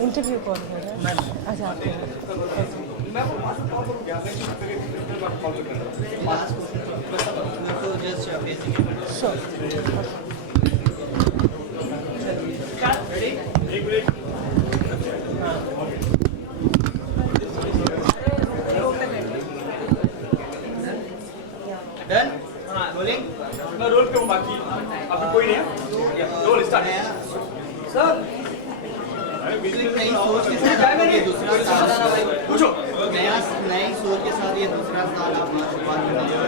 Interview कौन कर रहा है? अच्छा आपके श्योर। डन रोलिंग मैं रोल पे हूँ, बाकी अभी कोई नहीं है। Roll start sir. नई सोच के साथ ये दूसरा साल पूछो। नई सोच के साथ ये दूसरा साल आप शुरुआत कर रहे हो।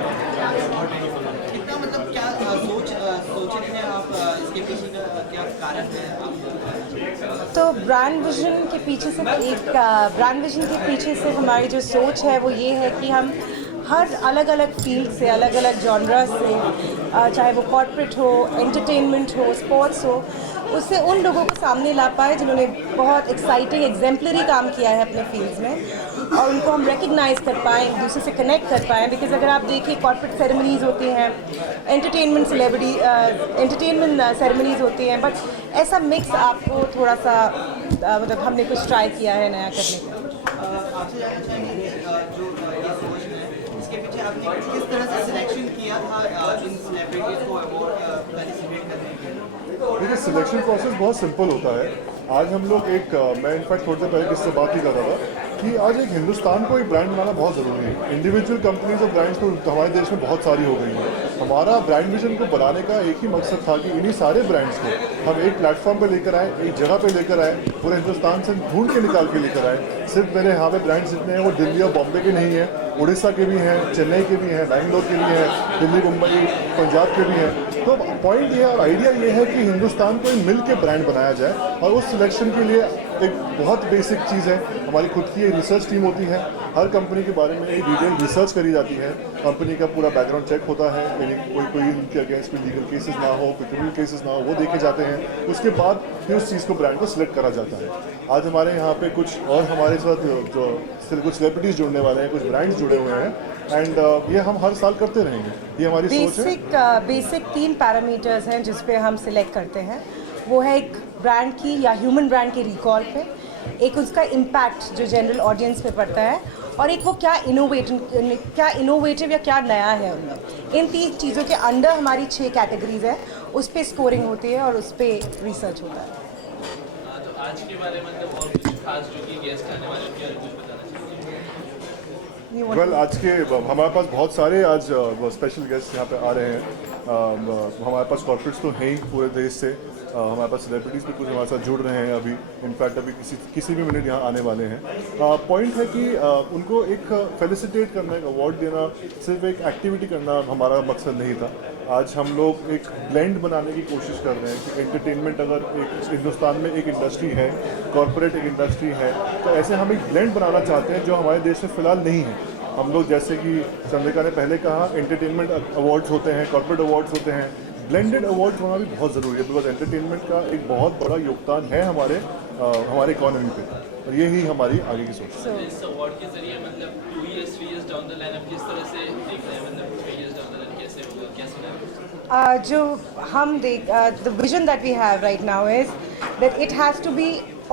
कितना मतलब क्या सोचने में आप इसके पीछे का क्या कारण है आप? तो ब्रांड विजन के पीछे से ब्रांड विजन के पीछे से हमारी जो सोच है वो ये है कि हम हर अलग अलग फील्ड से, अलग अलग जॉनरा से, चाहे वो कॉर्पोरेट हो, एंटरटेनमेंट हो, स्पोर्ट्स हो, उससे उन लोगों को सामने ला पाए जिन्होंने बहुत एक्साइटिंग एग्जेम्पलरी काम किया है अपने फील्ड्स में, और उनको हम रिकग्नाइज़ कर पाएँ, एक दूसरे से कनेक्ट कर पाएँ। बिकॉज अगर आप देखिए कॉर्पोरेट सेरेमनीज़ होती हैं, एंटरटेनमेंट सेरेमनीज़ होती हैं, बट ऐसा मिक्स आपको थोड़ा सा मतलब हमने कुछ ट्राई किया है नया करने का। आपसे जानना चाहेंगे जो ये सोच है इसके पीछे आपने किस तरह से सिलेक्शन किया था इन सेलिब्रिटीज को अवार्ड पार्टिसिपेट करने के लिए? देखिए सिलेक्शन प्रोसेस बहुत सिंपल होता है। आज हम लोग मैं इनफैक्ट थोड़ी देर पहले किससे बात ही कर रहा था कि आज एक हिंदुस्तान को एक ब्रांड बनाना बहुत ज़रूरी है। इंडिविजुअल कंपनीज और ब्रांड्स तो हमारे देश में बहुत सारी हो गई हैं। हमारा ब्रांड विजन को बनाने का एक ही मकसद था कि इन्हीं सारे ब्रांड्स को हम एक प्लेटफॉर्म पे लेकर आए, एक जगह पे लेकर आए, पूरे हिंदुस्तान से ढूंढ के निकाल के लेकर आए। सिर्फ मेरे यहाँ पे ब्रांड्स जितने हैं वो दिल्ली और बॉम्बे के नहीं हैं, उड़ीसा के भी हैं, चेन्नई के भी हैं, बैंगलोर के भी हैं, दिल्ली, मुंबई, पंजाब के भी हैं। तो पॉइंट ये और आइडिया ये है कि हिंदुस्तान को मिल के ब्रांड बनाया जाए, और उस सिलेक्शन के लिए एक बहुत बेसिक चीज़ है, हमारी खुद की एक रिसर्च टीम होती है। हर कंपनी के बारे में एक डिटेल रिसर्च करी जाती है, कंपनी का पूरा बैकग्राउंड चेक होता है, यानी कोई उनके अगेंस्ट कोई लीगल केसेस ना हो, कोई क्रिमिनल केसेस ना हो, वो देखे जाते हैं। उसके बाद फिर उस चीज़ को ब्रांड को सिलेक्ट करा जाता है। आज हमारे यहाँ पे कुछ और हमारे साथ जो कुछ सेलिब्रिटीज़ जुड़ने वाले हैं, कुछ ब्रांड्स जुड़े हुए हैं, एंड ये हम हर साल करते रहेंगे, ये हमारी सोच है। बेसिक 3 पैरामीटर्स हैं जिस पे हम सिलेक्ट करते हैं। वो है एक ब्रांड की या ह्यूमन ब्रांड के रिकॉल पे, एक उसका इम्पैक्ट जो जनरल ऑडियंस पे पड़ता है, और एक वो क्या इनोवेटिव या क्या नया है उनमें। इन 3 चीज़ों के अंडर हमारी 6 कैटेगरीज है, उस पर स्कोरिंग होती है और उस पर रिसर्च होता है। तो आज के बारे में मतलब और कुछ खास जो कि गेस्ट आने वाले हैं कुछ बताना चाहिए? वेल आज के हमारे पास बहुत सारे आज स्पेशल गेस्ट यहाँ पे आ रहे हैं। हमारे पास कॉर्पोरेट्स तो हैं ही पूरे देश से, हमारे पास सेलिब्रिटीज़ भी कुछ हमारे साथ जुड़ रहे हैं अभी, इनफैक्ट अभी किसी भी मिनट यहाँ आने वाले हैं। पॉइंट है कि उनको एक फेलिसिटेट करना, एक अवार्ड देना, सिर्फ एक एक्टिविटी करना हमारा मकसद नहीं था। आज हम लोग एक ब्लेंड बनाने की कोशिश कर रहे हैं कि एंटरटेनमेंट अगर एक हिंदुस्तान में एक इंडस्ट्री है, कॉर्पोरेट एक इंडस्ट्री है, तो ऐसे हम एक ब्लेंड बनाना चाहते हैं जो हमारे देश में फ़िलहाल नहीं है। हम लोग जैसे कि चंद्रिका ने पहले कहा, एंटरटेनमेंट अवार्ड्स होते हैं, कॉर्पोरेट अवार्ड्स होते हैं, ब्लेंडेड अवार्ड्स होना भी बहुत ज़रूरी है, बिकॉज एंटरटेनमेंट का एक बहुत बड़ा योगदान है हमारे इकोनॉमी पे, और ये ही हमारी आगे की सोच है। इस अवार्ड के जरिए मतलब 2 years 3 years down the line आप किस तरह से देख रहे हैं, मतलब 3 years डाउन द लाइन कैसे होगा, क्या सुना है? जो हम the vision that we have right now is that it has to be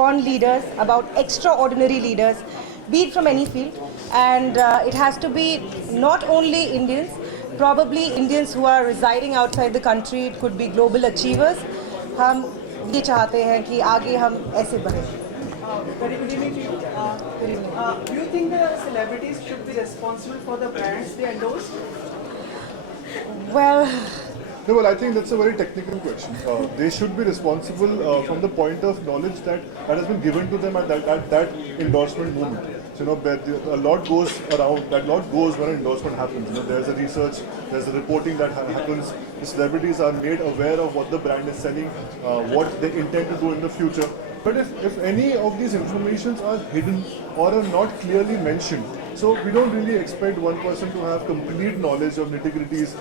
on leaders, about extraordinary leaders, be it from any field, and it has to be not only Indians, probably Indians who are residing outside the country, it could be global achievers. हम ये चाहते हैं कि आगे हम ऐसे बढ़ें। Very good evening to you. Do you think the celebrities should be responsible for the brands they endorse? Well, No, well, I think that's a very technical question. They should be responsible from the point of knowledge that has been given to them at that endorsement moment. So, a lot goes around, that lot goes when an endorsement happens. There's a research, there's a reporting that happens. The celebrities are made aware of what the brand is selling, what they intend to do in the future. But if any of these informations are hidden or are not clearly mentioned, so we don't really expect one person to have complete knowledge of nitty-gritties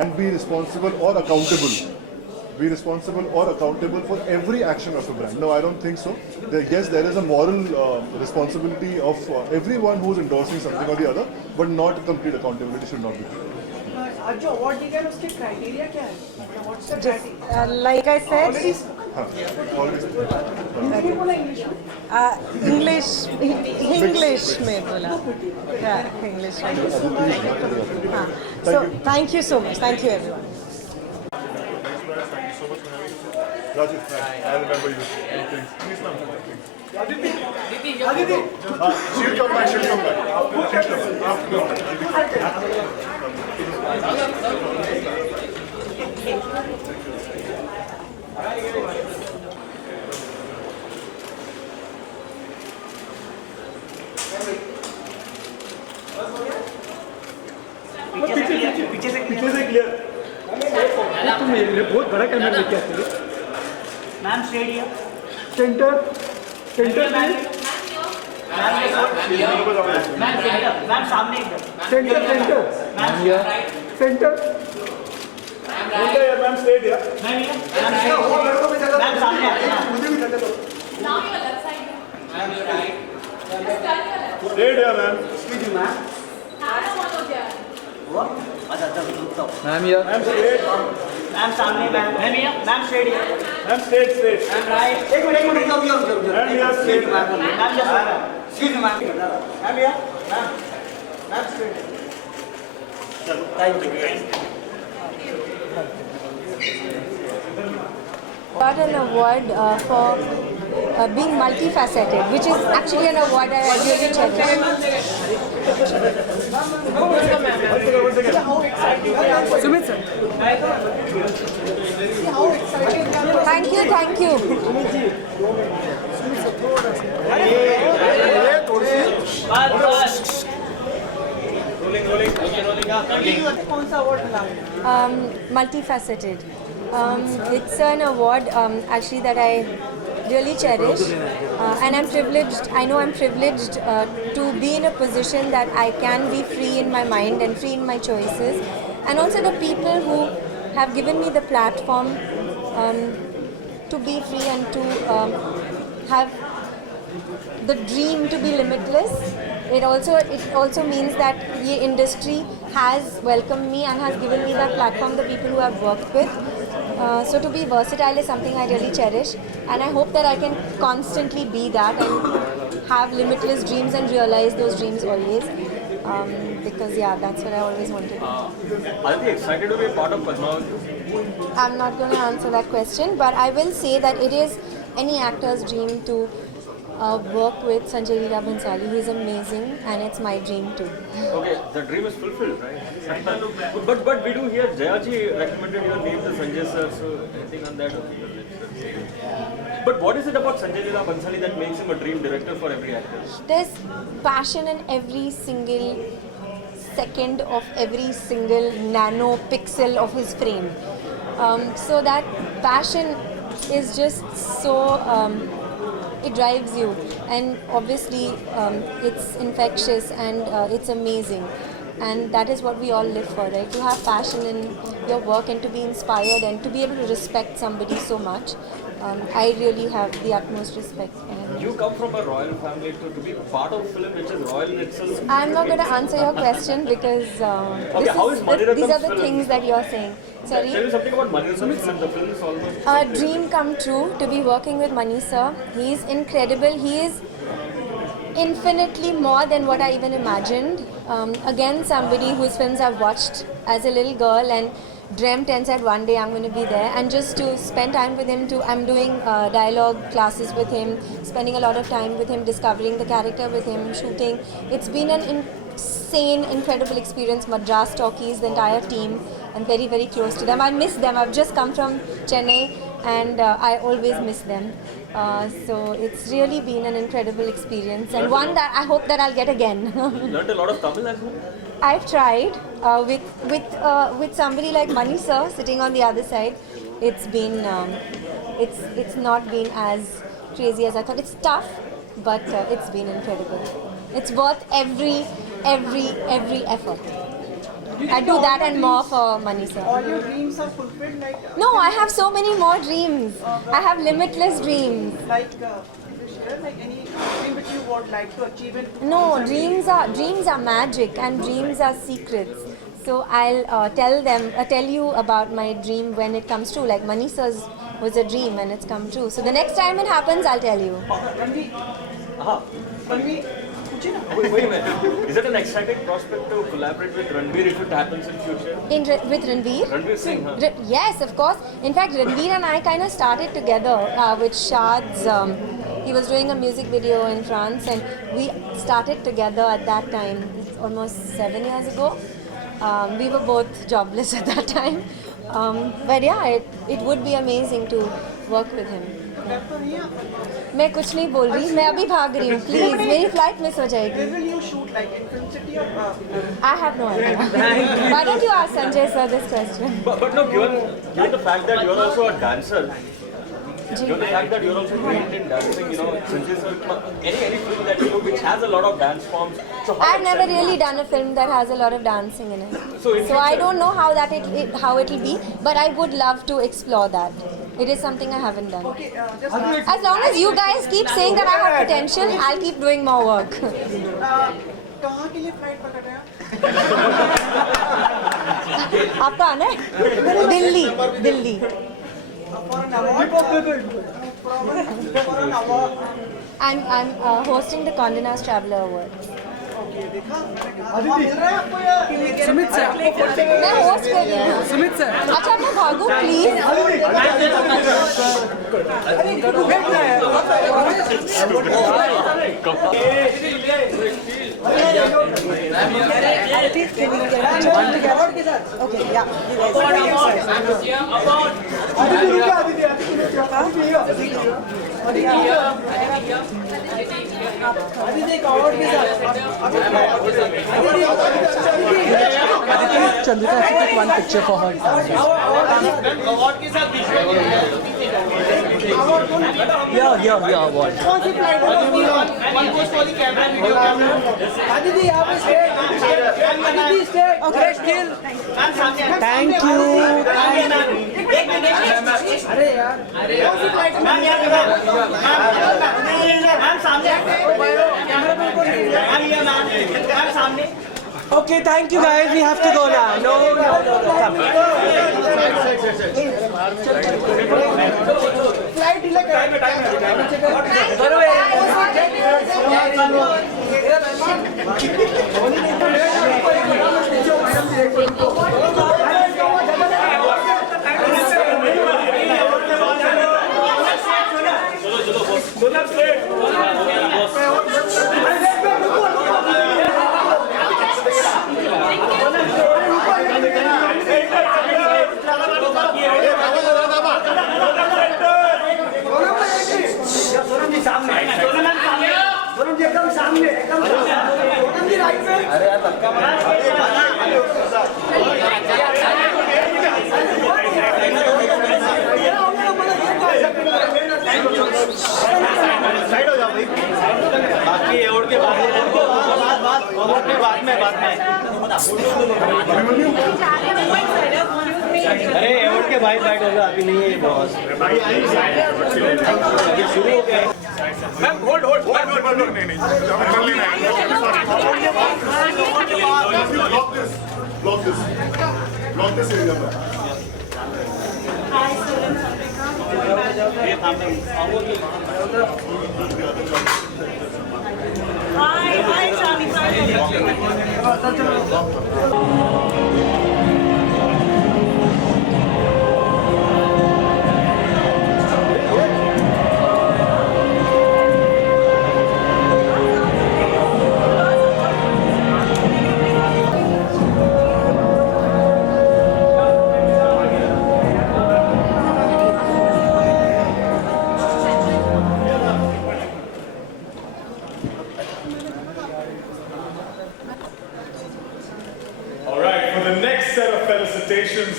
and be responsible or accountable. Be responsible or accountable for every action of a brand. No, I don't think so. Yes, there is a moral responsibility of everyone who's endorsing something or the other, but not complete accountability should not be. आज जो award दिया गया उसके criteria क्या है? What's the criteria? Like I said, Hindi बोला English में? English में बोला, yeah, English में. हाँ, so thank you so much, thank you everyone. Thank you so much for having me. Rajiv, I remember you. Please come. She'll come back. She'll come back. बहुत बड़ा camera लेके आते हैं ma'am stadium centre centre ma'am ma'am सामने एकदम centre centre centre ma'am state या ma'am ma'am सामने Now your left side. Ma'am, you're right. Just turn your left. State या ma'am Hand on one of your. Ma'am या ma'am state ma'am सामने ma'am ma'am stadium ma'am state state ma'am right एक मिनट ma'am या state ma'am just excuse me ma'am ma'am या ma'am stadium Got an award for being multifaceted, which is actually an award I really cherish. Sumit sir Thank you, thank you. कौन सा award मिला? Multifaceted. It's an award actually that I really cherish, and I'm privileged. I know I'm privileged to be in a position that I can be free in my mind and free in my choices, and also the people who have given me the platform to be free and to have the dream to be limitless. It also means that the industry has welcomed me and has given me that platform, the people who I've worked with. So to be versatile is something I really cherish, and I hope that I can constantly be that and have limitless dreams and realize those dreams always. Because yeah, that's what I always wanted. Are you excited to be a part of Padmavat? I'm not going to answer that question, but I will say that it is any actor's dream to work with Sanjay Leela Bhansali. He's amazing, and it's my dream too. Okay, the dream is fulfilled, right? but we do hear Jayaji recommended your name to Sanjay sir, so anything on that? But what is it about Sanjay Leela Bhansali that makes him a dream director for every actor? There's passion in every single second of every single nano pixel of his frame. So that passion is just so, it drives you, and obviously it's infectious and it's amazing. And that is what we all live for, right? To have passion in your work and to be inspired and to be able to respect somebody so much. I really have the utmost respect. And You come from a royal family to be part of film which is royal in itself. I'm not going to answer your question because how is Mani Ratnam's these are the film? things that you're saying. Tell Sorry. me something about Mani Ratnam's film. The film is almost... A dream come true to be working with Mani sir. He's incredible. He is infinitely more than what I even imagined. Again, somebody whose films I've watched as a little girl and dreamt and said one day I'm going to be there, and just to spend time with him. I'm doing dialogue classes with him, spending a lot of time with him, discovering the character with him, shooting. It's been an insane, incredible experience. Madras Talkies, the entire team, I'm very, very close to them. I miss them. I've just come from Chennai and I always miss them. So it's really been an incredible experience, and one that I hope that I'll get again. Learned a lot of Tamil as well? I've tried with somebody like Mani sir sitting on the other side. It's been it's not been as crazy as I thought. It's tough, but it's been incredible. It's worth every effort. I do that and more for Mani sir. All your dreams are fulfilled, like No, I have so many more dreams. I have limitless dreams. Share like any dream which you would like to achieve in No, dreams are magic and dreams are secrets. So I'll tell you about my dream when it comes true. Like Manisha's was a dream and it's come true. So the next time it happens, I'll tell you. Wait a minute. Is it an exciting prospect to collaborate with Ranveer if it happens in future? With Ranveer? Ranveer Singh, huh? Yes, of course. In fact, Ranveer and I kind of started together with Shad's. He was doing a music video in France, and we started together at that time. It's almost 7 years ago. We were both jobless at that time. But yeah, it would be amazing to work with him. मैं कुछ नहीं बोल रही, मैं अभी भाग रही हूँ. Please, मेरी flight miss हो जाएगी. Where will you shoot, like in Film City or? I have no idea. Why don't you ask Sanjay sir this question? But no, given the fact that you're also a dancer, given the fact that you're also trained in dancing, you know, Sanjay sir, any film that you do which has a lot of dance forms. So how I've never really done a film that has a lot of dancing in it. So in So I future- don't know how it'll be, but I would love to explore that. It is something I haven't done. Okay, just As long as you guys keep saying that I have potential, I'll keep doing more work. कहाँ के लिए flight पकड़ रहे हैं? आपका आना है? Delhi. For an award? For an award? I'm hosting the Condé Nast Traveler Award. Okay, देखा? मिल रहा है आपको या? सुमित सर मैं होस्ट कर रही हूँ. सुमित सर अच्छा मैं भागूँ please. Okay, yeah. Chandrika has to take one picture for her. Yeah, award. Aditi, यहाँ पे stay. Aditi, stay. Okay, still. Thank you. अरे यार. Okay, thank you guys. We have to go now. No. Come. Flight delay अरे award के बाद बैठ होगा अभी नहीं है बॉस ये शुरू हो गया मैम होल्ड नहीं कर लेना है ब्लॉक दिस एरिया में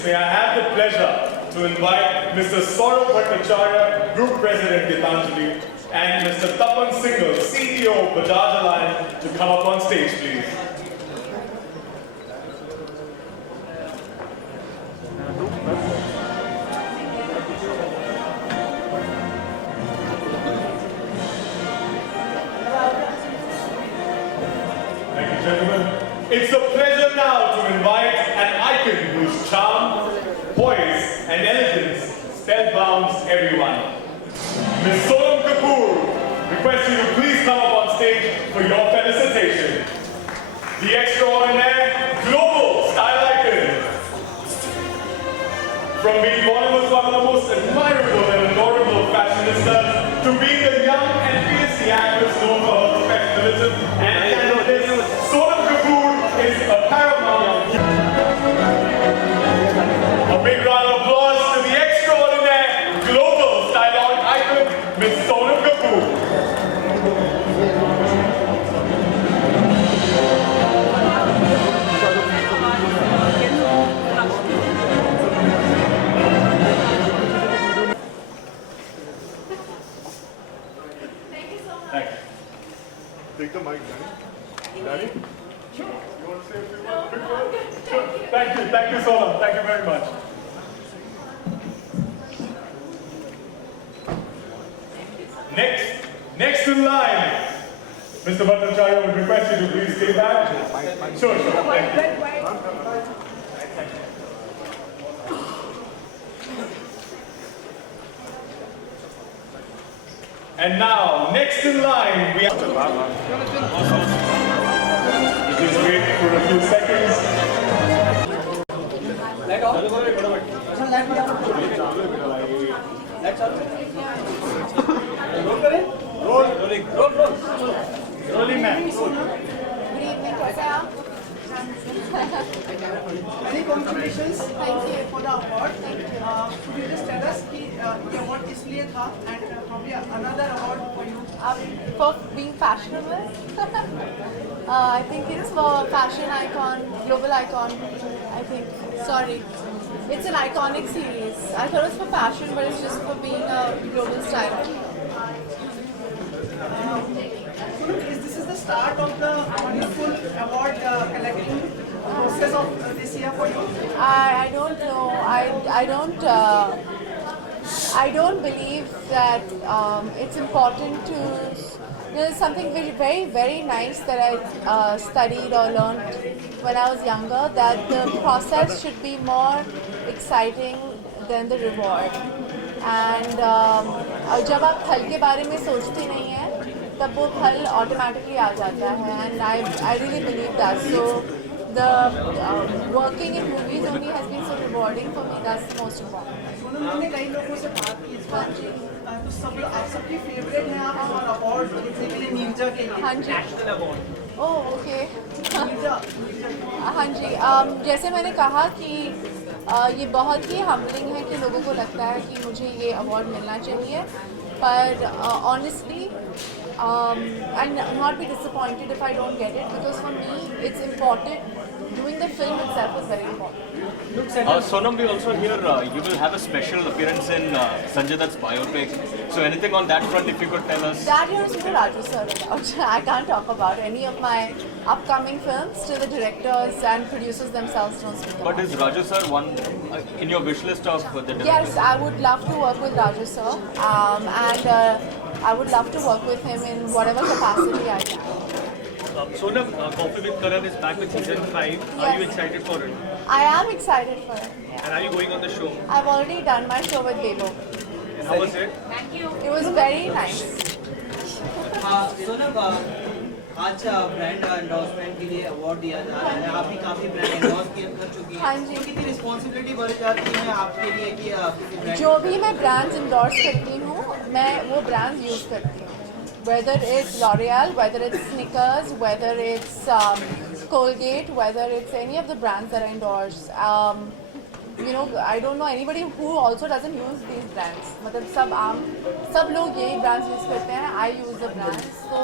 May I have the pleasure to invite Mr. Saurabh Bhattacharya, Group President Gitanjali, and Mr. Tapan Singhal, CEO of Bajaj Alliance, to come up on stage, please. Thank you, gentlemen. It's a pleasure now to invite Ms. Sonam Kapoor, request you to please come up on stage for your felicitation. The extraordinaire global style icon. From being Bollywood's one of the most admirable and adorable fashionistas to being a young and fierce actress known for her professionalism and candidness, Sonam Kapoor is a paramount. A big round of applause to the extraordinaire global style icon, Ms. Sonam Kapoor. Take the mic, Danny. Danny? You want to say a few words? Quick words? Sure. Thank you, Sonam. Thank you very much. Next in line, Mr. Bhattacharya would request you to please stay back. Sure, thank you. And now, next in line, we have to... Please wait for a few seconds. Rolling, man. Good evening, कैसे हैं आप? Many congratulations for the award. Thank you. Could you just tell us कि ये award किस लिए था and probably another award for you? For being fashionable. I think it's for fashion icon, global icon. I think. Sorry. It's an iconic series. I thought it was for fashion, but it's just for being a global style. This is the start of the wonderful award collecting process of this year for you. I don't know. I don't believe that it's important to. There's something very, very nice that I studied or learned when I was younger, that the process should be more exciting than the reward. And जब आप फल के बारे में सोचते नहीं हैं, तब वो फल automatically आ जाता है. And I really believe that. So the working in movies only has been so rewarding for me. That's the most important. Sonam, हमने कई लोगों से बात की इस बार तो सब आप सबकी फेवरेट हैं आप और अवार्ड जीतने के लिए नीरजा के लिए हाँ जी. Oh okay. नीरजा हाँ जी. जैसे मैंने कहा कि ये बहुत ही हम्बलिंग है कि लोगों को लगता है कि मुझे ये अवार्ड मिलना चाहिए, पर honestly I'll not be disappointed if I don't get it, because for me it's important. Doing the film itself is very important. Sonam, we also hear you will have a special appearance in Sanjay Dutt's biopic. So anything on that front, if you could tell us? That you're to Raju sir about. I can't talk about any of my upcoming films till the directors and producers themselves don't speak about. But is Raju sir one in your wish list of the directors? Yes, I would love to work with Raju sir, and I would love to work with him in whatever capacity I can. Sonam, Coffee with Karan is back with season 5. Are Yes. you excited for it? I am excited for it. Yeah. And are you going on the show? I've already done my show with Bebo. And how was it? It was very nice. Sonam, आज brand endorsement के लिए award दिया जा रहा है. आप भी काफी ब्रांड एंडोर्स कर चुकी हैं. हाँ जी. तो कितनी रिस्पॉन्सिबिलिटी बढ़ जाती है आपके लिए कि किसी ब्रांड जो भी मैं ब्रांड्स इंडोर्स करती हूँ, मैं वो ब्रांड्स यूज़ करती हूँ. Whether it's L'Oreal, whether it's Snickers, whether it's Colgate, whether it's any of the brands that I endorse. You know, I don't know anybody who also doesn't use these brands. मतलब सब लोग यही brands use करते हैं. I use the brands. So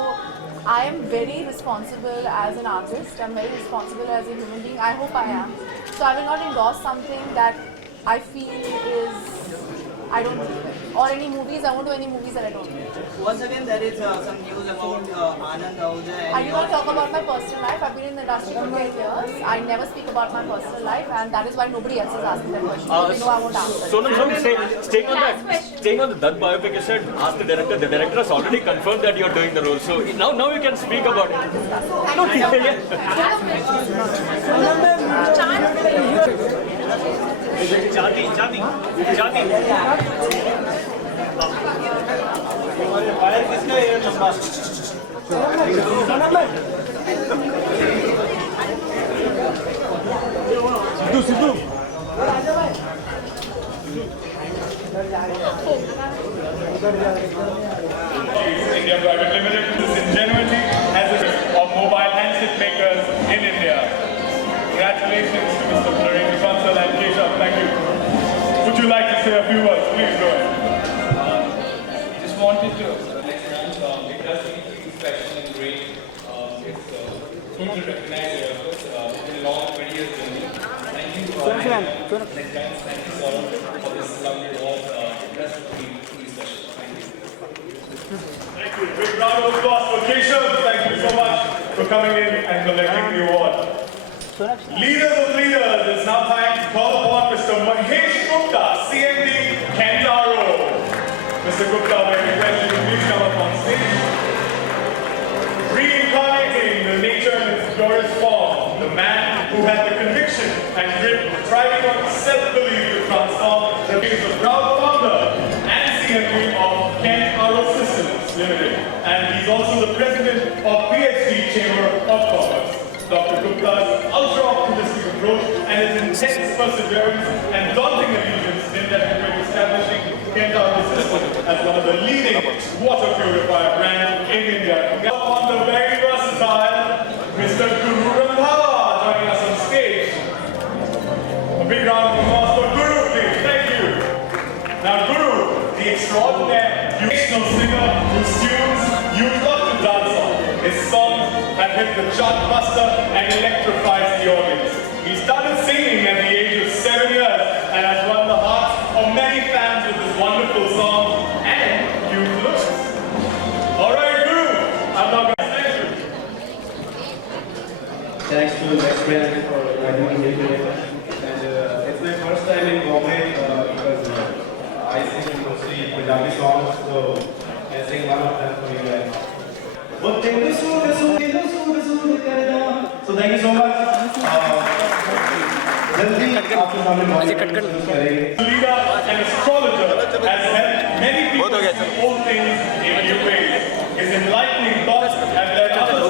I am very responsible as an artist. I'm very responsible as a human being. I hope I am. So I will not endorse something that I feel is I don't believe it. Or any movies. I won't do any movies that I don't believe. Once again, there is some news about Anand Ahuja. I do not talk about my personal life. I've been in the industry for 10 years. I never speak about my personal life, and that is why nobody else has asked me that question. So they know I won't answer. Sonam, staying on the Dutt biopic, you said ask the director. The director has already confirmed that you're doing the role. So now you can speak about it. Jadi. India Private Limited genuinely has a of mobile handset makers in India. Congratulations to Mr. Narendra Bansal and Keshav. Thank you. Would you like to say a few words? Please go ahead. Just wanted to let you know, it does seem special and great. It's good to recognize your efforts. It's been a long 20 years journey. Thank you. Thank you, Saurabh, for this lovely award. That's really special. Thank you. Thank you. Big round of applause for Keshav. Thank you so much for coming in and collecting the award. Leaders of leaders, it's now time to call upon Mr. Mahesh Gupta, CMD, Kentaro. Mr. Gupta, I request you to please come up on stage. Reincarnating the nature in its purest form, the man who had the conviction and grit, thriving on self-belief to transform the is the proud founder and CMD of Kentaro Systems Limited. And he's also the president of PhD Chamber of Commerce. Dr. Gupta's ultra-optimistic approach and his intense perseverance and daunting allegiance in that with establishing Kentaro Systems as one of the leading water purifier brands in India. On the very versatile Mr. Guru Randhawa joining us on stage. A big round of applause for Guru, please. Thank you. Now, Guru, the extraordinary educational singer whose tunes you love to dance on. His songs have hit the chartbuster and electrifies the audience. He started singing at the age of 7 years and has won the hearts of many fans with his wonderful songs and cute looks. All right, Guru, I'm now going to thank you. Thanks to Next Brand for inviting me here today. And it's my first time in Bombay because I sing mostly Punjabi songs, so I sing one of them for you guys. So thank you so much. Leader and astrologer has helped many people see all things in new ways. His enlightening thoughts have led others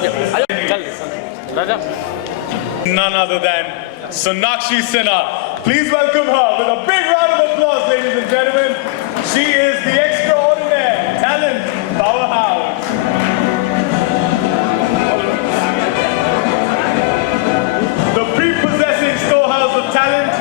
to none other than Sonakshi Sinha. Please welcome her with a big round of applause, ladies and gentlemen. She is the extraordinary talent powerhouse. The prepossessing storehouse of talent,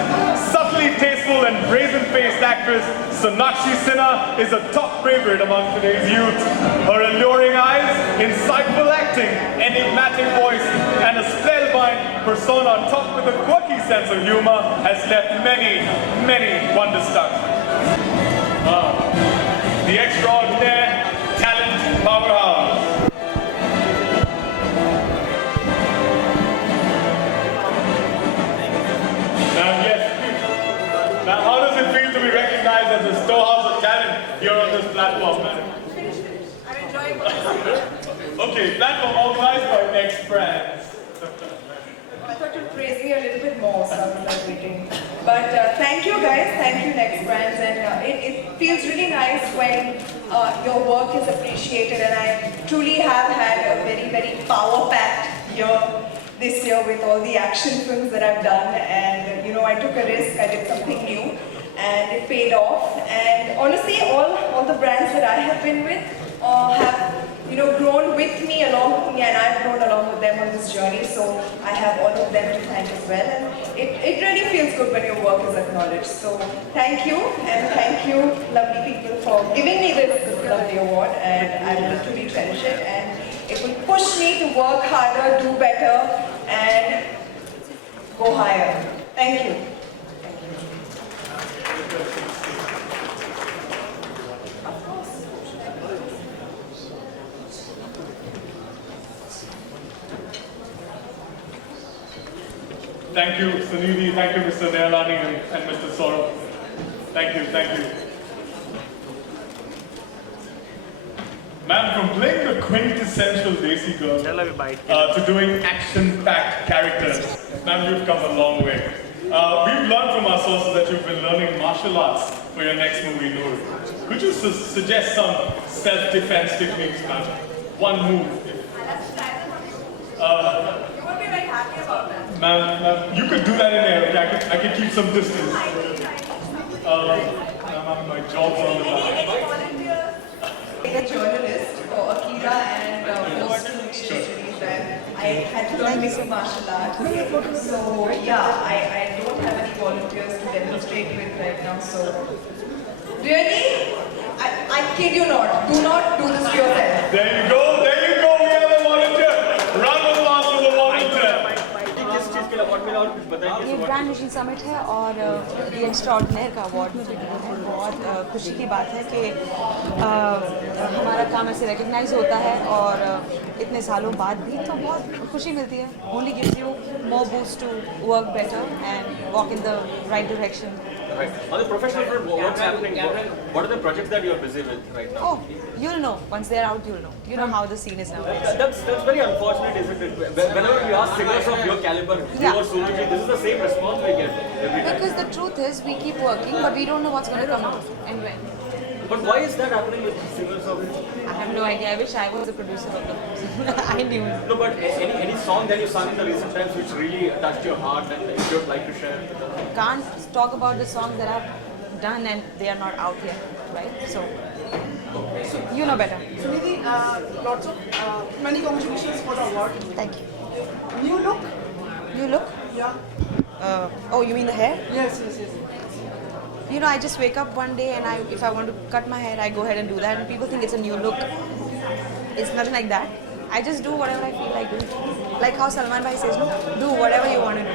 subtly tasteful and brazen-faced actress Sonakshi Sinha is a top favorite among today's youth. Her alluring eyes, insightful acting, enigmatic voice, and a spellbound persona topped with a quirky sense of humor has left many, many wonderstruck. The extraordinary talent powerhouse. Now, how does it feel to be recognized as a storehouse of talent here on this platform, man? I'm enjoying it. Okay, platform organized by Next Brands. I thought you'd praise me a little bit more, so I was like waiting. But thank you guys, thank you Next Brands, and it feels really nice when your work is appreciated, and I truly have had a very, very power-packed year this year with all the action films that I've done, and you know, I took a risk, I did something new, and it paid off. And honestly, all the brands that I have been with have, you know, grown with me, along with me, and I've grown along with them on this journey. So I have all of them to thank as well, and it really feels good when your work is acknowledged. So thank you, and thank you, lovely people, for giving me this lovely award, and I will truly cherish it. And it will push me to work harder, do better, and go higher. Thank you. Thank you, Sunidhi. Thank you, Mr. Nayalani and Mr. Saurabh. Thank you, thank you. Ma'am, from playing the quintessential Desi girl to doing action-packed characters, ma'am, you've come a long way. We've learned from our sources that you've been learning martial arts for your next movie, Noor. could you suggest some self-defense techniques, ma'am? One move. You would be very happy about that. Ma'am, you could do that in air. Okay? I could keep some distance. Ma'am, my job's on the line. A journalist for Akira and most series where I had to learn basic martial arts. So yeah, I don't have any volunteers to demonstrate with right now. So really, I kid you not. Do not do this to yourself. There you go. We have a volunteer. Round of applause for the volunteer. किस चीज़ के लिए award मिला और कुछ बताएंगे? ये brand vision summit है और ये एक्स्ट्राऑर्डिनरी का अवार्ड मुझे मिला है। बहुत खुशी की बात है कि हमारा काम ऐसे रिकग्नाइज होता है और इतने सालों बाद भी तो बहुत खुशी मिलती है। Only gives you more boost to work better and walk in the right direction. Right. On the professional front, what's happening? What are the projects that you are busy with right now? Oh, you'll know. Once they're out, you'll know. You know how the scene is now. That's very unfortunate, isn't it? Whenever we ask singers of your caliber, you or Suruji, this is the same response we get every time. Because the truth is, we keep working, but we don't know what's going to come out and when. But why is that happening with singers of? I have no idea. I wish I was the producer of the music. I knew. No, but any song that you sung in the recent times which really touched your heart and you would like to share? Can't talk about the songs that I've done and they are not out yet, right? So you know better. Sunidhi, lots of many congratulations for the award. Thank you. New look? You look? Yeah. Oh, you mean the hair? Yes. You know, I just wake up one day and if I want to cut my hair, I go ahead and do that. And people think it's a new look. It's nothing like that. I just do whatever I feel like doing. Like how Salman Bhai says, no, do whatever you want to do.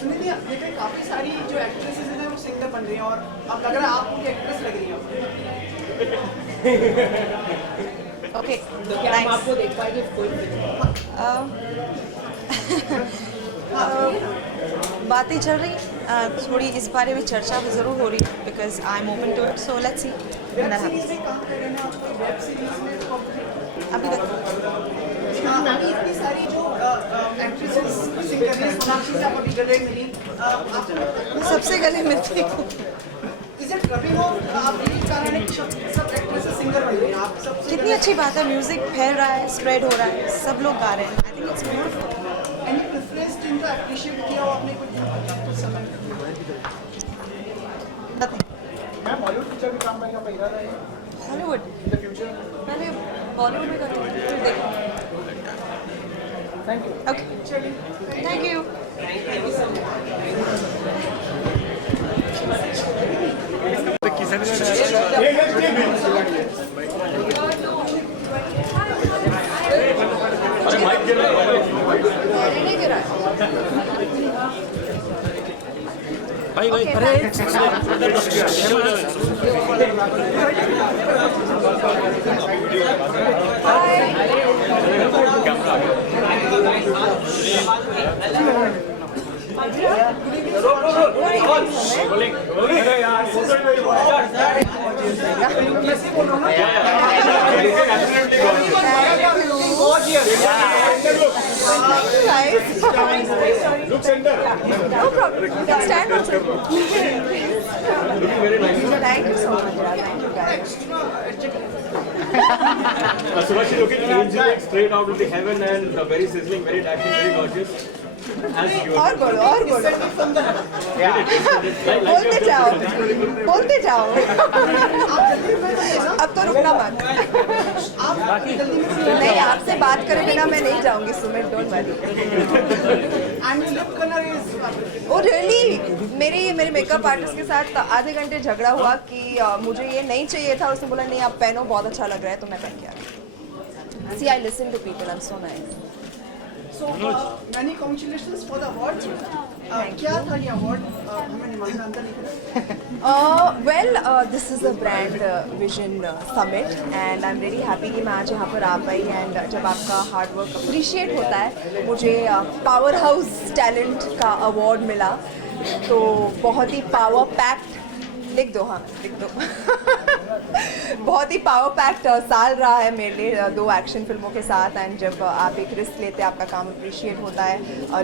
Sunidhi, देखिए काफी सारी जो actresses हैं वो singer बन रही हैं और अब लग रहा है आप उनकी एक्ट्रेस लग रही हैं। Okay. क्या हम आपको देख पाएंगे कोई बातें चल रही थोड़ी इस बारे में चर्चा भी ज़रूर हो रही है because I am open to it so let's see web series में काम कर रहे हैं आप वेब सीरीज में अभी तक इतनी सारी जो एक्ट्रेसेस सिंगर हैं सोनाक्षी से आपको गले मिली मैं सबसे गले मिलती हूँ इज इट रबिंग ऑफ आप यही कारण है कि सब एक्ट्रेसेस सिंगर बन रही हैं आप सब कितनी अच्छी बात है म्यूजिक फैल रहा है स्प्रेड हो रहा है सब लोग गा रहे हैं I think it's beautiful any preference जिनको अप्रिशिएट किया हो आपने कुछ समय नथिंग मैम हॉलीवुड पिक्चर में काम करने का इरादा है हॉलीवुड इन द फ्यूचर पहले बॉलीवुड में करती हूँ फिर देखो थैंक यू ओके चलिए थैंक यू नहीं गिरा भाई Look center. No problem. You can stand also. Looking very nice. Thank you so much. Thank you guys. Suresh is looking angelic, straight out of the heaven and very sizzling, very dashing, very gorgeous. As you are. और बोलो बोलते जाओ अब तो रुकना मत नहीं आपसे बात करे बिना मैं नहीं जाऊंगी Sumit don't worry oh really मेरे मेकअप आर्टिस्ट के साथ आधे घंटे झगड़ा हुआ कि मुझे ये नहीं चाहिए था उसने बोला नहीं आप पहनो बहुत अच्छा लग रहा है तो मैं पहन के आ गई see I listen to people I am so nice So many congratulations for the award. क्या था ये award? हमें निमंत्रण नहीं Well, this is a brand vision summit and I'm really happy कि मैं आज यहाँ पर आ पाई and जब आपका hard work appreciate होता है मुझे power house talent का award मिला तो बहुत ही power packed लिख दो हाँ लिख दो बहुत ही पावर पैक्ड साल रहा है मेरे लिए 2 एक्शन फिल्मों के साथ। एंड जब आप एक रिस्क लेते हैं, आपका काम अप्रिशिएट होता है,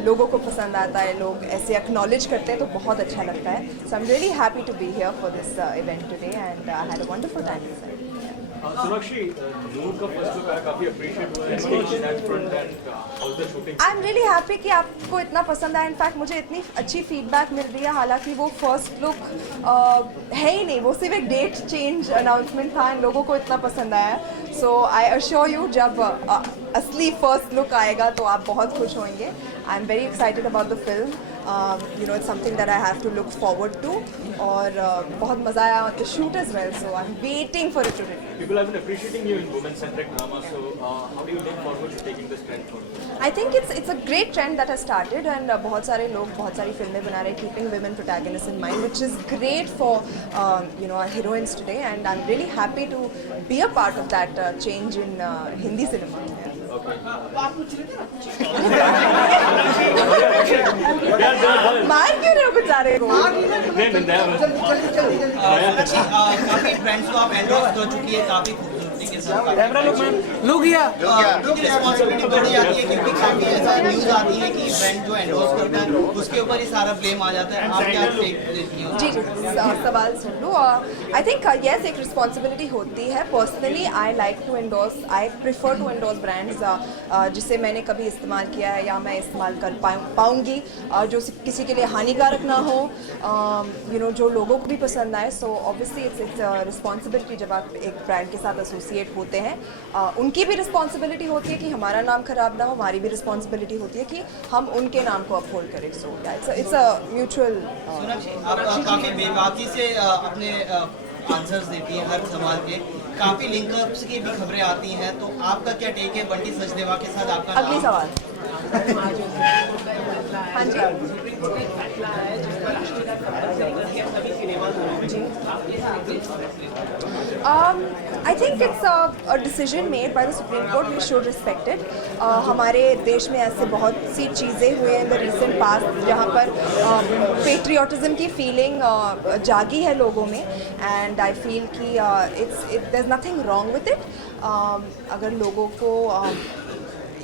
लोगों को पसंद आता है, लोग ऐसे एक्नॉलेज करते हैं तो बहुत अच्छा लगता है। So I am really happy to be here for this event today and I had a wonderful time. Sonakshi, Noor का फर्स्ट लुक आया, काफी अप्रिशिएट हुआ है that front and all the shooting. I am really happy कि आपको इतना पसंद आया। इनफैक्ट मुझे इतनी अच्छी फीडबैक मिल रही है, हालांकि वो फर्स्ट लुक है ही नहीं, वो सिर्फ एक डेट चेंज अनाउंसमेंट था, इन लोगों को इतना पसंद आया। सो आई अश्योर यू, जब असली फर्स्ट लुक आएगा तो आप बहुत खुश होंगे। I am very excited about the film. You know, it's something that I have to look forward to. और बहुत मज़ा आया the shoot as well. So I'm waiting for it to release. People have been appreciating you in women-centric drama. So how do you look forward to taking this trend forward? I think it's a great trend that has started and बहुत सारे लोग बहुत सारी फिल्में बना रहे हैं keeping women protagonists in mind, which is great for you know, our heroines today. And I'm really happy to be a part of that change in Hindi cinema. Okay. मार क्यों रहे हो बेचारे को? काफी ब्रांड्स को आप एंडोर्स कर चुकी है, काफी खूबसूरती के साथ। ग्रुप रिस्पॉन्सिबिलिटी बढ़ जाती है क्योंकि काफी ऐसा न्यूज आती है कि ब्रांड जो एंडोर्स करता है उसके ऊपर ही सारा ब्लेम आ जाता है। आप क्या टेक देती हो? जी सवाल सुन लो। आई थिंक येस, एक रिस्पॉन्सिबिलिटी होती है। Personally I like to endorse, I prefer to endorse brands जिसे मैंने कभी इस्तेमाल किया है या मैं इस्तेमाल कर पाऊँगी, जो किसी के लिए हानिकारक ना हो, यू नो, जो लोगों को भी पसंद आए। सो ऑब्वियसली इट्स रिस्पॉन्सिबिलिटी जब आप एक ब्रांड के साथ एसोसिएट होते हैं, उनकी भी रिस्पॉन्सिबिलिटी होती है कि हमारा नाम खराब ना हो, हमारी भी रिस्पॉन्सिबिलिटी होती है कि हम उनके नाम को अपहोल्ड करें। So it's a mutual. आप काफी बेबाकी से अपने आंसर्स देती हैं हर सवाल के, काफी लिंकअप्स की भी खबरें आती हैं, तो आपका क्या टेक है बंटी सचदेवा के साथ? आपका अगली सवाल। हाँ जी। I think it's a decision made by the Supreme Court. We should respect it. हमारे देश में ऐसे बहुत सी चीज़ें हुए हैं in the recent past जहाँ पर patriotism की feeling जागी है लोगों में, and I feel कि there's nothing wrong with it. अगर लोगों को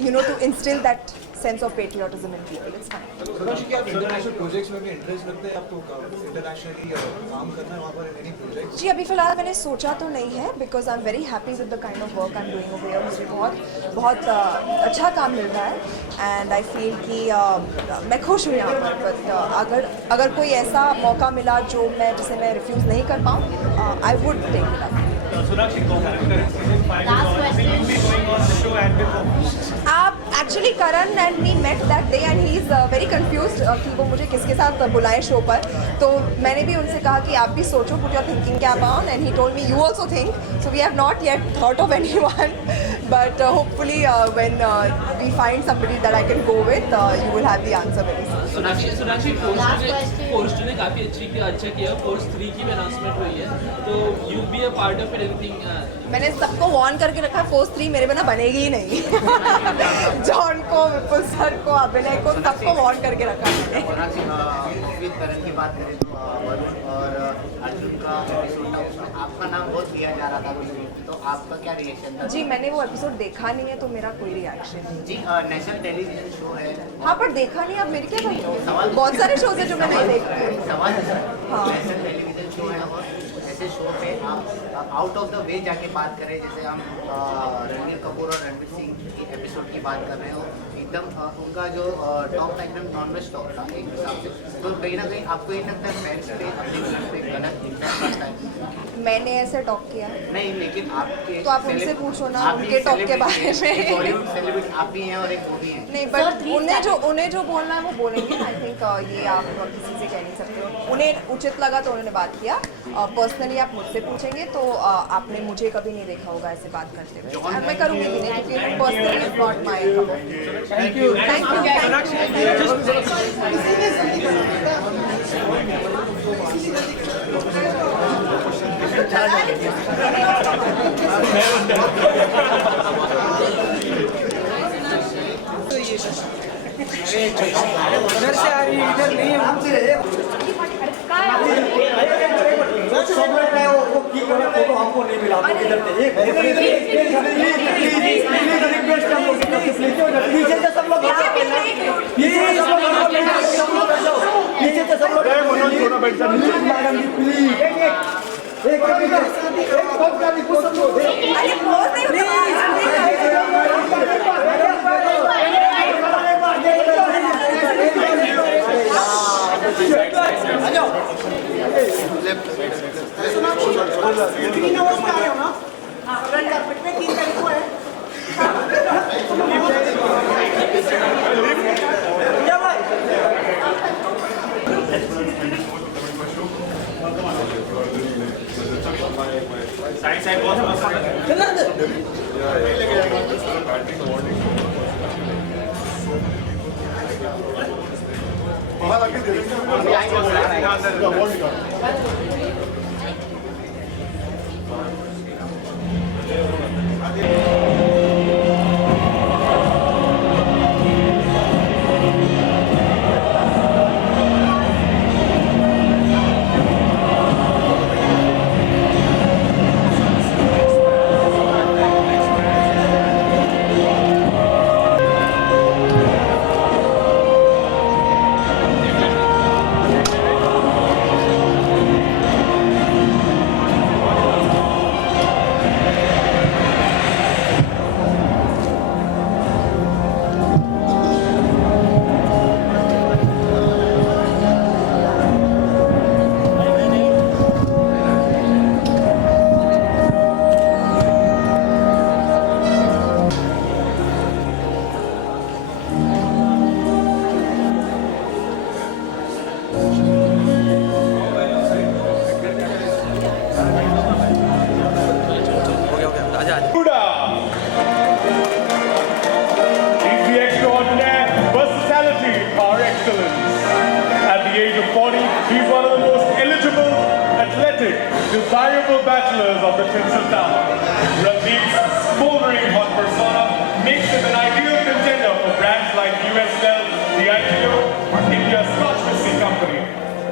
you know, to instill that sense of patriotism in people, it's fine. Sonakshi, क्या आप इंटरनेशनल प्रोजेक्ट्स में भी इंटरेस्ट रखते हैं? आपको इंटरनेशनली काम करना है वहाँ पर एनी प्रोजेक्ट? जी अभी फ़िलहाल मैंने सोचा तो नहीं है, because I am very happy with the kind of work I am doing over here. मुझे बहुत अच्छा काम मिल रहा है एंड आई फील कि मैं खुश हूँ यहाँ पर। बट अगर कोई ऐसा मौका मिला जिसे मैं रिफ्यूज़ नहीं कर पाऊँ, I would take it up. आप actually Karan and me met that day and he is very confused कि वो मुझे किसके साथ बुलाए शो पर। तो मैंने भी उनसे कहा कि आप भी सोचो, put your thinking cap on, and he told me you also think. So we have not yet thought of anyone, but hopefully when we find somebody that I can go with, you will have the answer very soon. Sonakshi force 2 ने काफ़ी अच्छा किया, force 3 की भी announcement हुई है, तो you be a part of it, everything. मैंने सबको वार्न करके रखा, फोर्स 3 मेरे बिना बनेगी ही नहीं। जॉन को, विपुल सर को, अभिनय को, सबको वार्न करके रखा मैंने। करण की बात करें तो वरुण और अर्जुन का एपिसोड था, उसमें आपका नाम बहुत लिया जा रहा था, तो आपका क्या रिएक्शन था? जी मैंने वो एपिसोड देखा नहीं है तो मेरा कोई रिएक्शन नहीं। जी नेशनल टेलीविजन शो है। हाँ पर देखा नहीं, आप मेरी क्या करेंगे? बहुत सारे शोज हैं जो मैं नहीं देखती। सवाल है सर, हाँ नेशनल टेलीविजन शो है और ऐसे शो पे आप आउट ऑफ द वे जाके बात करें, जैसे हम रणबीर कपूर और रणवीर सिंह की एपिसोड की बात कर रहे हो, एकदम उनका जो टॉक था एकदम नॉन वेज टॉक था एक हिसाब से, तो कहीं ना कहीं आपको ये लगता है फैंस पे अपनी फिल्म पे गलत इम्पैक्ट पड़ता है? मैंने ऐसे टॉक किया नहीं, लेकिन आपके तो आप उनसे पूछो ना उनके टॉक के बारे में। बॉलीवुड सेलिब्रिटी आप भी हैं और एक वो भी हैं। नहीं बट उन्हें जो बोलना है वो बोलेंगे। आई थिंक ये आप किसी से कह नहीं सकते हो। उन्हें उचित लगा तो उन्होंने बात किया। पर्सनली आप मुझसे पूछेंगे तो आपने मुझे कभी नहीं देखा होगा ऐसे बात करते हुए, मैं करूँगी भी नहीं क्योंकि personally is not my cup. Thank you. इधर से आ रही है, इधर नहीं है, हमसे रहे। वो की फोटो हमको नहीं Desirable bachelors of the Tinsel Town. Randeep's smoldering hot persona makes him an ideal contender for brands like USL, Diageo, or India's Scotch Whisky Company.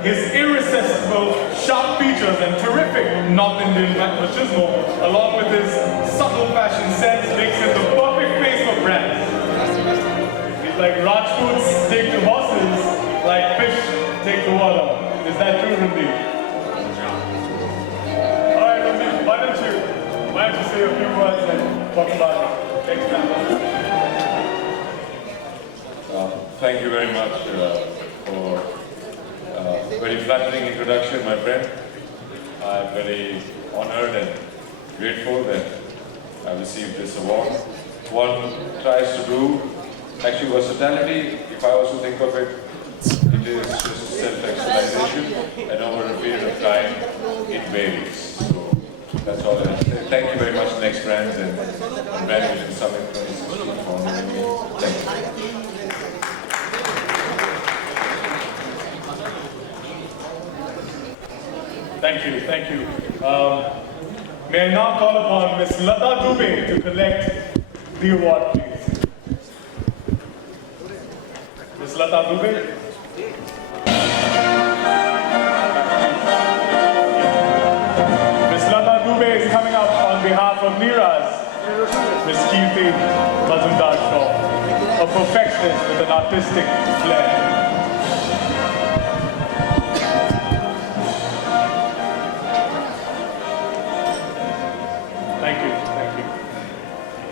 His irresistible, sharp features and terrific North Indian machismo, along with his subtle fashion sense, makes him the perfect face for brands. He's like Rajputs take to horses, like fish take to water. Is that true, Randeep? Why don't you say a few words and talk about next time? Thank you very much for a very flattering introduction, my friend. I'm very honored and grateful that I received this award. One tries to do, actually versatility, if I was to think of it, it is just self-actualization, and over a period of time, it varies. That's all I say. Thank you very much, Next Brands and Brand Vision Summit 2016 for honoring me. Thank you. Thank you. May I now call upon Ms. Lata Dubey to collect the award, please. Ms. Lata Dubey. Is coming up on behalf of Neeraj, Ms. Kirti Majumdar-Shaw, a perfectionist with an artistic flair. Thank you, thank you.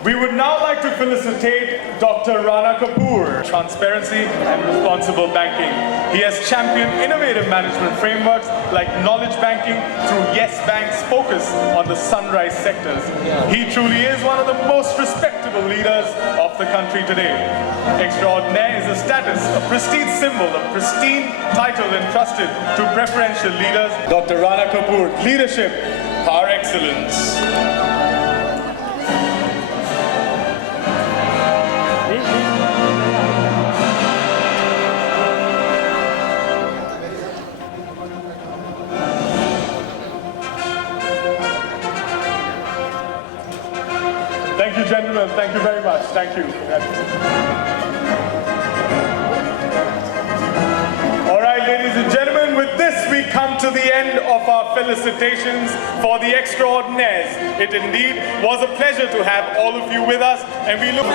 We would now like to felicitate Dr. Rana Kapoor, transparency and responsible banking. He has championed innovative management frameworks like knowledge banking through Yes Bank's focus on the sunrise sectors. He truly is one of the most respectable leaders of the country today. Extraordinaire is a status, a pristine symbol, a pristine title entrusted to preferential leaders. Dr. Rana Kapoor, leadership, par excellence. Thank you, gentlemen. Thank you very much. Thank you. All right, ladies and gentlemen, with this we come to to the end of our felicitations for the extraordinaires. It indeed was a pleasure to have all of you with us, and we look.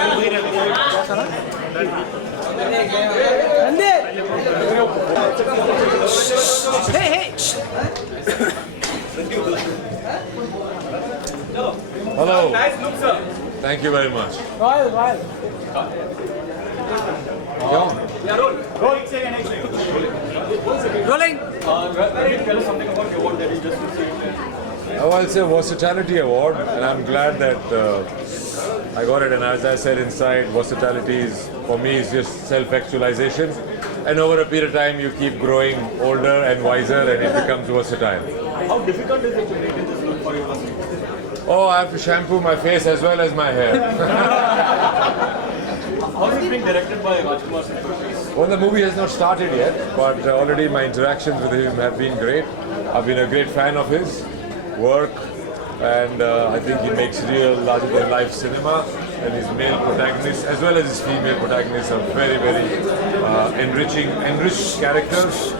Hello. Nice look, sir. Thank you very much. Rolling. Tell us something about the award that you just received. Well, it's a versatility award, and I'm glad that I got it. And as I said inside, versatility is, for me, is just self-actualization. And over a period of time, you keep growing older and wiser, and it becomes versatile. How difficult is it to maintain this look for you? Oh, I have to shampoo my face as well as my hair. How is it being directed by Rajkumar Singh? Well, the movie has not started yet, but already my interactions with him have been great. I've been a great fan of his work, and I think he makes real larger-than-life cinema, and his male protagonists as well as his female protagonists are very, very enriched characters.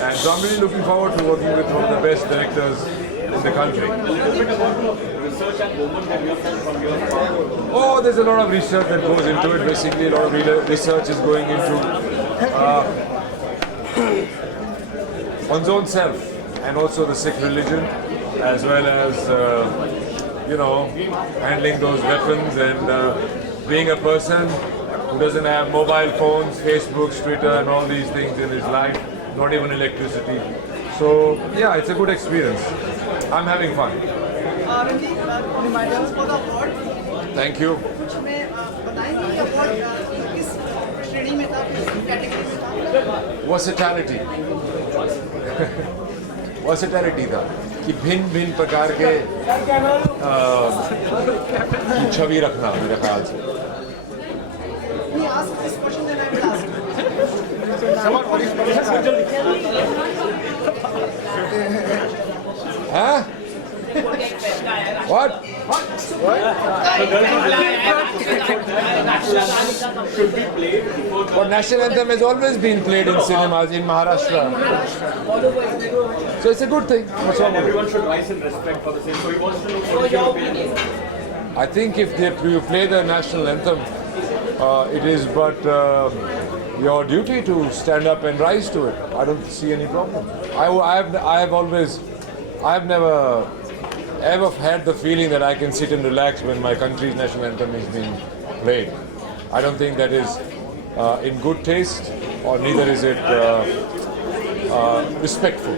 And so I'm really looking forward to working with one of the best directors in the country. A little bit about research and homework that you have done from your part. Oh, there's a lot of research that goes into it. Basically, a lot of research is going into one's own self and also the Sikh religion, as well as, handling those weapons and being a person who doesn't have mobile phones, Facebooks, Twitter, and all these things in his life, not even electricity. So, yeah, it's a good experience. I'm having fun. Reminders for the award. Thank you. कुछ में बताएंगे ये award किस श्रेणी में था, किस category में था? Versatility. Versatility था कि भिन्न प्रकार के की छवि रखना मेरे ख्याल से. He asked this question, then I will ask. Huh? What? Should be played before. But national anthem has always been played in cinemas in Maharashtra. So it's a good thing. What's wrong with it? Everyone should rise in respect for the same. So he wants to know what is your opinion. I think if you play the national anthem, it is but your duty to stand up and rise to it. I don't see any problem. I have never ever had the feeling that I can sit and relax when my country's national anthem is being played. I don't think that is in good taste, or neither is it respectful.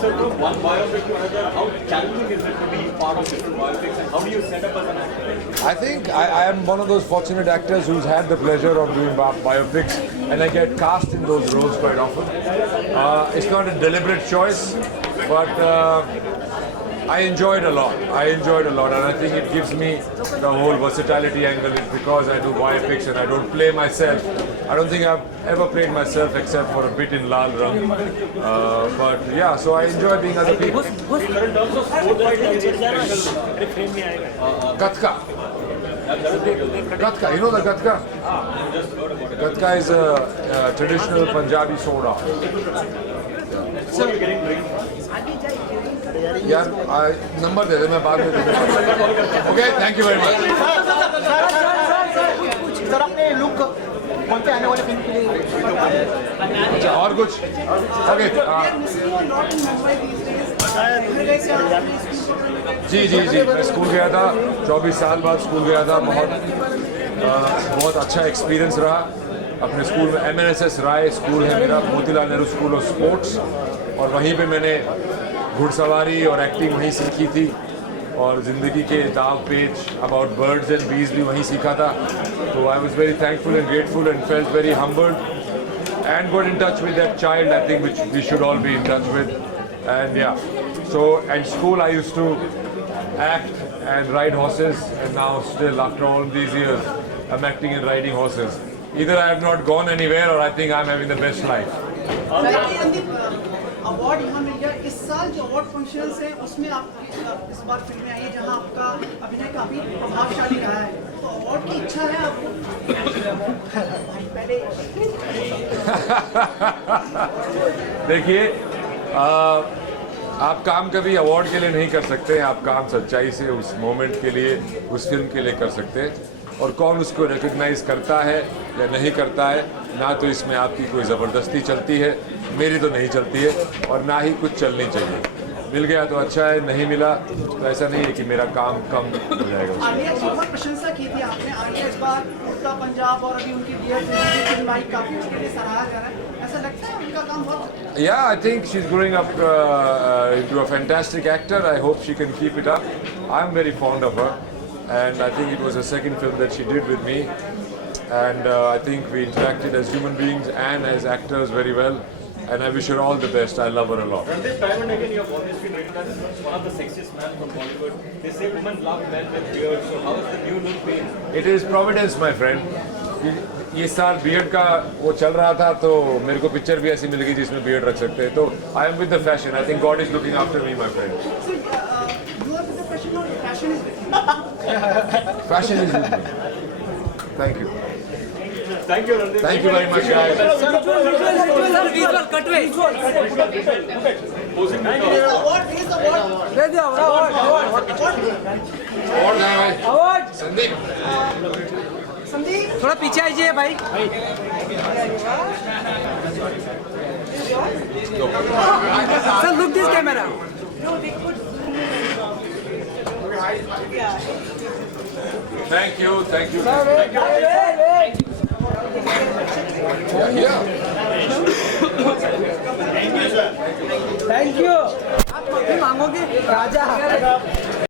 So from one biopic to another, how challenging is it to be part of different biopics, and how do you set up as an actor? I think I am one of those fortunate actors who's had the pleasure of doing biopics, and I get cast in those roles quite often. It's not a deliberate choice, but I enjoyed a lot. And I think it gives me the whole versatility angle is because I do biopics and I don't play myself. I don't think I've ever played myself except for a bit in Lal Rang. But yeah, so I enjoy being other people. In terms of sport fighting, is it special? Gatka. Gatka, you know the Gatka? Gatka is a traditional Punjabi soda. So you're getting drinks. यार number दे दे मैं बाद में okay thank you very much sir अपने look कौन से आने वाले film के लिए अच्छा और कुछ ओके जी मैं स्कूल गया था 24 साल बाद स्कूल गया था बहुत अच्छा एक्सपीरियंस रहा अपने स्कूल में MNSS राय स्कूल है मेरा Motilal Nehru school of sports और वहीं पे मैंने घुड़सवारी और एक्टिंग वहीं सीखी थी और ज़िंदगी के दाव पेच अबाउट बर्ड्स एंड बीज भी वहीं सीखा था तो I was very thankful and grateful and felt very humbled and got in touch with that child I think which we should all be in touch with and yeah so at school I used to act and ride horses and now still after all these years I'm acting and riding horses. Either I have not gone anywhere or I think I'm having the best life. Award यहाँ मिल गया इस साल जो award functions हैं उसमें आप इस बार फिल्में आई है जहाँ आपका अभिनय काफी प्रभावशाली रहा है तो अवार्ड की इच्छा है आपको देखिए आप काम कभी अवार्ड के लिए नहीं कर सकते, आप काम सच्चाई से उस मोमेंट के लिए, उस फिल्म के लिए कर सकते हैं। और कौन उसको रिकग्नाइज करता है या नहीं करता है, ना तो इसमें आपकी कोई ज़बरदस्ती चलती है, मेरी तो नहीं चलती है, और ना ही कुछ चलनी चाहिए। मिल गया तो अच्छा है, नहीं मिला तो ऐसा नहीं है कि मेरा काम कम हो जाएगा। आलिया की बहुत प्रशंसा की थी आपने। आलिया इस बार उड़ता पंजाब और अभी उनकी फिल्म आई, काफ़ी उसके लिए सराहा जा रहा है। ऐसा लगता है उनका काम बहुत। Yeah, I think she's growing up into a fantastic actor. I hope she can keep it up. I'm very fond of her, and I think it was the second film that she did with me, and I think we interacted as human beings and as actors very well. And I wish her all the best. I love her a lot. Ranveer, time and again you have always been rated as one of the sexiest men from Bollywood. They say women love men with beard. So how is the new look been? It is Providence, my friend. ये साल beard का वो चल रहा था, तो मेरे को पिक्चर भी ऐसी मिल गई जिसमें बियर्ड रख सकते हैं। तो I am with the fashion. I think God is looking after me, my friend. So, you are with the fashion or fashion is with you? Fashion is with me. Thank you. Thank you, Ranveer. Thank you very much, guys. Visual, cut away. Posing with Award Sandeep. Sandeep थोड़ा पीछे आइए भाई। Sir, look this camera. Thank you, thank you. Thank you. आप माफी मांगोगे राजा।